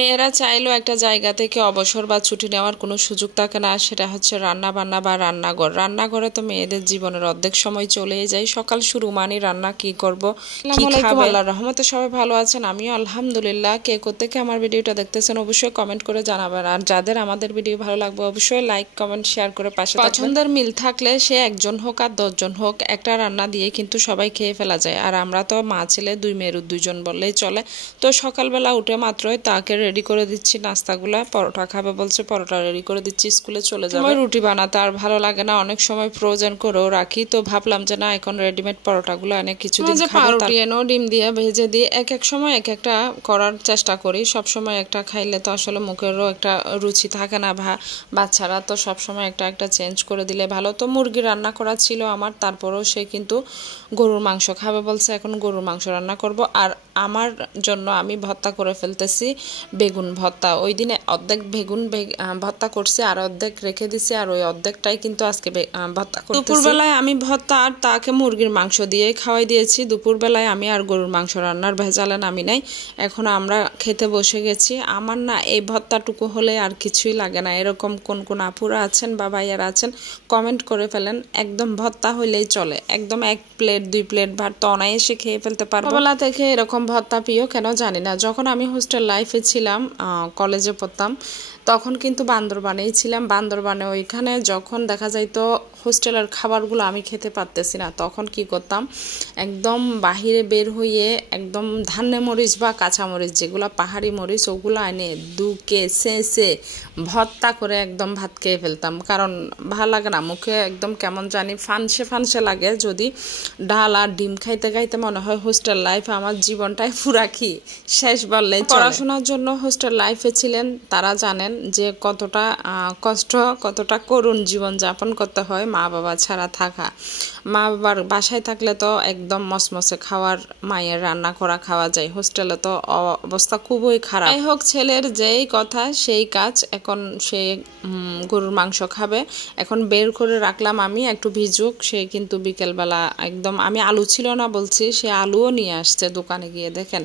মেয়েরা চাইলেও একটা জায়গা থেকে অবসর বা ছুটি নেওয়ার কোনো সুযোগ থাকে না, সেটা হচ্ছে রান্না বান্না বা রান্নাঘর। রান্নাঘরে তো মেয়েদের জীবনের অর্ধেক সময় চলেই যায়। সকাল শুরু মানে রান্না, কি করব, কি খাবে। আল্লাহর রহমতে সবাই ভালো আছেন, আমিও আলহামদুলিল্লাহ। কে কোত্থেকে আমার ভিডিওটা দেখতেছেন অবশ্যই কমেন্ট করে জানাবেন। আর যাদের আমাদের ভিডিও ভালো লাগবে অবশ্যই লাইক কমেন্ট শেয়ার করে পাশে থাকবেন। পছন্দের মিল থাকলে সে একজন হোক আর 10 জন হোক, একটা রান্না দিয়ে কিন্তু সবাই খেয়ে ফেলা যায়। আর আমরা তো মা ছেলে দুই মেরুর দুইজন বললেই চলে। তো সকালবেলা উঠে মাত্রই তাকে রেডি করে দিচ্ছি নাস্তাগুলা। পরোটা খাবে বলছে, পরোটা রেডি করে দিচ্ছি, স্কুলে চলে যাবে। রুটি বানাতে আর ভালো লাগে না, অনেক সময় ফ্রোজেন করেও রাখি। তো ভাবলাম যে না, এখন রেডিমেড পরোটাগুলো এনে কিছুদিন পাউরুটি এনেও ডিম দিয়ে ভেজে দিয়ে এক সময় এক একটা করার চেষ্টা করি। সব সময় একটা খাইলে তো আসলে মুখেরও একটা রুচি থাকে না, বাচ্চারা তো সব সময় একটা একটা চেঞ্জ করে দিলে ভালো। তো মুরগি রান্না করা ছিল আমার, তারপরেও সে কিন্তু গরুর মাংস খাবে বলছে, এখন গরুর মাংস রান্না করব। আর আমার জন্য আমি ভর্তা করে ফেলতেছি বেগুন ভর্তা। ওই দিনে অর্ধেক বেগুন ভর্তা করছি আর অর্ধেক রেখে দিছি, আর ওই অর্ধেকটাই কিন্তু আজকে ভর্তা করতেছি। দুপুরবেলায় আমি ভর্তা আর তাকে মুরগির মাংস দিয়ে খাওয়াই দিয়েছি। দুপুরবেলায় আমি আর গরুর মাংস রান্নার ভেজালে নামি নাই। এখন আমরা খেতে বসে গেছি। আমার না এই ভর্তাটুকু হলে আর কিছুই লাগে না। এরকম কোন কোন আপুরা আছেন বা ভাইয়ারা আছেন কমেন্ট করে ফেলেন, একদম ভর্তা হইলেই চলে, একদম 1 প্লেট 2 প্লেট ভাত তো অনায়াসে খেয়ে ফেলতে পারবো। বেলা থেকে এরকম ভর্তা প্রিয় কেন জানি না। যখন আমি হোস্টেল লাইফে ছিলাম, কলেজে পড়তাম, তখন কিন্তু বান্দরবানেই ছিলাম। বান্দরবানে ওইখানে যখন দেখা যাইতো হোস্টেলের খাবারগুলো আমি খেতে পারতেছি না, তখন কি করতাম, একদম বাহিরে বের হইয়ে একদম ধান্নে মরিচ বা কাঁচা মরিচ, যেগুলো পাহাড়ি মরিচ, ওগুলো এনে দুকে সেঁচে ভর্তা করে একদম ভাত খেয়ে ফেলতাম। কারণ ভালো লাগে না, মুখে একদম কেমন জানি ফানসে ফানসে লাগে। যদি ডাল আর ডিম খাইতে খাইতে মনে হয় হোস্টেল লাইফ আমার জীবনটাই পুরা কি শেষ বললে। পড়াশোনার জন্য হোস্টেল লাইফে ছিলেন তারা জানেন যে কতটা কষ্ট, কতটা করুণ জীবন যাপন করতে হয় মা বাবা ছাড়া থাকা। মা বাবার বাসায় থাকলে তো একদম মসমসে খাওয়ার, মায়ের রান্না করা খাওয়া যায়। হোস্টেলে তো অবস্থা খুবই খারাপ। যাই হোক, ছেলের যেই কথা সেই কাজ। এখন সে গরুর মাংস খাবে, এখন বের করে রাখলাম আমি একটু ভিজুক। সে কিন্তু বিকেলবেলা একদম, আমি আলু ছিল না বলছি, সে আলুও নিয়ে আসছে দোকানে গিয়ে। দেখেন,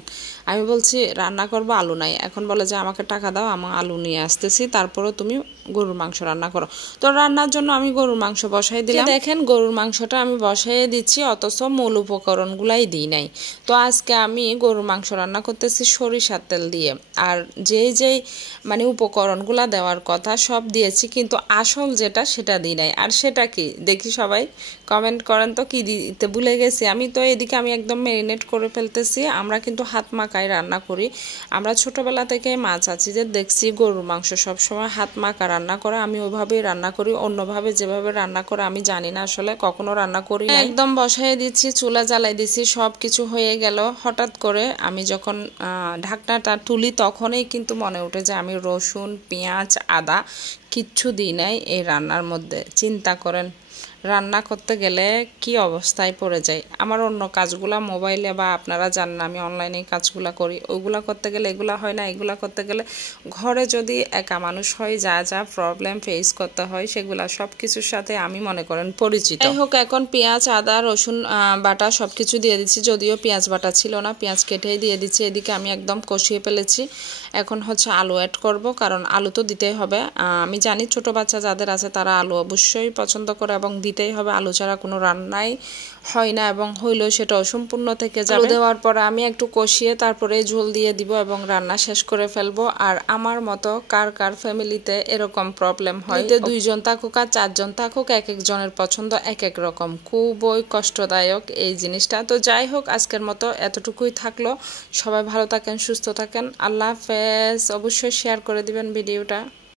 আমি বলছি রান্না করবো, আলু নাই। এখন বলে যে আমাকে টাকা দাও, আমি আলু নিয়ে আসতেছি, তারপরও তুমি গরুর মাংস রান্না করো। তো রান্নার জন্য আমি গরুর মাংস বসাই দিলাম। দেখেন গরুর মাংসটা আমি বসাই দিচ্ছি, অথচ মূল উপকরণগুলাই দিই নাই। তো আজকে আমি গরুর মাংস রান্না করতেছি সরিষার তেল দিয়ে। আর যেই মানে উপকরণগুলা দেওয়ার কথা সব দিয়েছি, কিন্তু আসল যেটা সেটা দিই নাই। আর সেটা কি দেখি, সবাই কমেন্ট করেন তো কি দিতে ভুলে গেছি আমি। তো এদিকে আমি একদম ম্যারিনেট করে ফেলতেছি। আমরা কিন্তু হাত মাখায় রান্না করি। আমরা ছোটবেলা থেকে মাছ আছি যে দেখছি গরুর মাংস সবসময় হাত মাখা রান্না করে। আমি ওইভাবেই রান্না করি, অন্যভাবে যেভাবে রান্না করে আমি জানি না, আসলে কখনো রান্না করি না। একদম বসাই দিচ্ছি, চুলা জ্বালাই দিচ্ছি, সব কিছু হয়ে গেল। হঠাৎ করে আমি যখন ঢাকনাটা তুলি তখনই কিন্তু মনে ওঠে যে আমি রসুন পেঁয়াজ আদা কিচ্ছু দিই নাই এই রান্নার মধ্যে। চিন্তা করেন, রান্না করতে গেলে কি অবস্থায় পড়ে যায়। আমার অন্য কাজগুলা মোবাইলে বা আপনারা জানেন আমি অনলাইনে কাজগুলা করি, ওইগুলা করতে গেলে এগুলা হয় না। এগুলা করতে গেলে ঘরে যদি একা মানুষ হয়, যা যা প্রবলেম ফেস করতে হয় সেগুলা সব কিছুর সাথে আমি মনে করেন পরিচিত। যাই হোক, এখন পেঁয়াজ আদা রসুন বাটা সব কিছু দিয়ে দিচ্ছি। যদিও পেঁয়াজ বাটা ছিল না, পেঁয়াজ কেটেই দিয়ে দিচ্ছি। এদিকে আমি একদম কষিয়ে ফেলেছি। এখন হচ্ছে আলু অ্যাড করব, কারণ আলু তো দিতেই হবে। আমি জানি ছোট বাচ্চা যাদের আছে তারা আলু অবশ্যই পছন্দ করে এবং দিতেই হবে। আলু ছাড়া কোনো রান্নাই হয় না, এবং হইলেও সেটা অসম্পূর্ণ থেকে যাবে। দেওয়ার পরে আমি একটু কষিয়ে তারপরে ঝোল দিয়ে দিব এবং রান্না শেষ করে ফেলবো। আর আমার মতো কার কার ফ্যামিলিতে এরকম প্রবলেম হয়, 2 জন থাকুক আর 4 জন থাকুক, এক একজনের পছন্দ এক এক রকম, খুবই কষ্টদায়ক এই জিনিসটা। তো যাই হোক, আজকের মতো এতটুকুই থাকলো। সবাই ভালো থাকেন, সুস্থ থাকেন, আল্লাহ হাফেজ। অবশ্যই শেয়ার করে দিবেন ভিডিওটা।